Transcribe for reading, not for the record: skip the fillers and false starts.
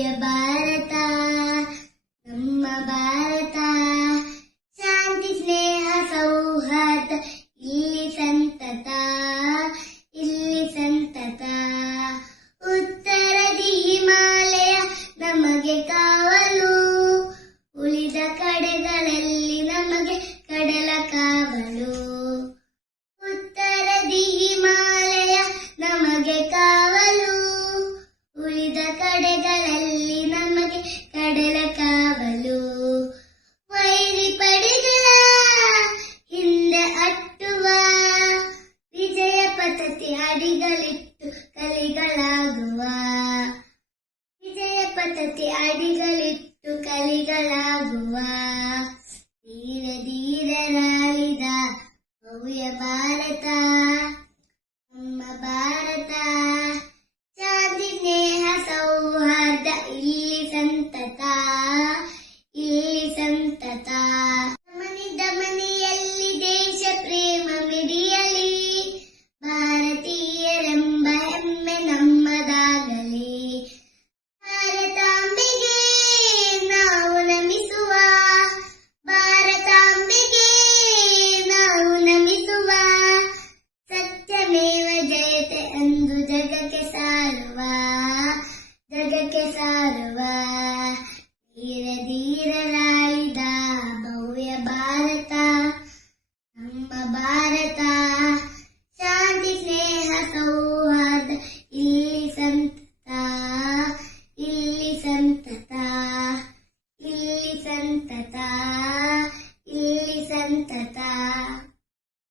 ಭವ್ಯ ಭಾರತ ನಮ್ಮ ಭಾರತ. ಶಾಂತಿ ಸ್ನೇಹ ಸೌಹಾರ್ದ ಇಲ್ಲಿ ಸಂತತ, ಇಲ್ಲಿ ಸಂತತ. ಉತ್ತರದಿ ಹಿಮಾಲಯ ನಮಗೆ ಕಾವಲು, ಉಳಿದ ಕಡೆಗಳಲ್ಲಿ ನಮಗೆ ಕಡಲ ಕಾವಲು. ಉತ್ತರದಿ ಹಿಮಾಲಯ ನಮಗೆ ಕಾವಲು,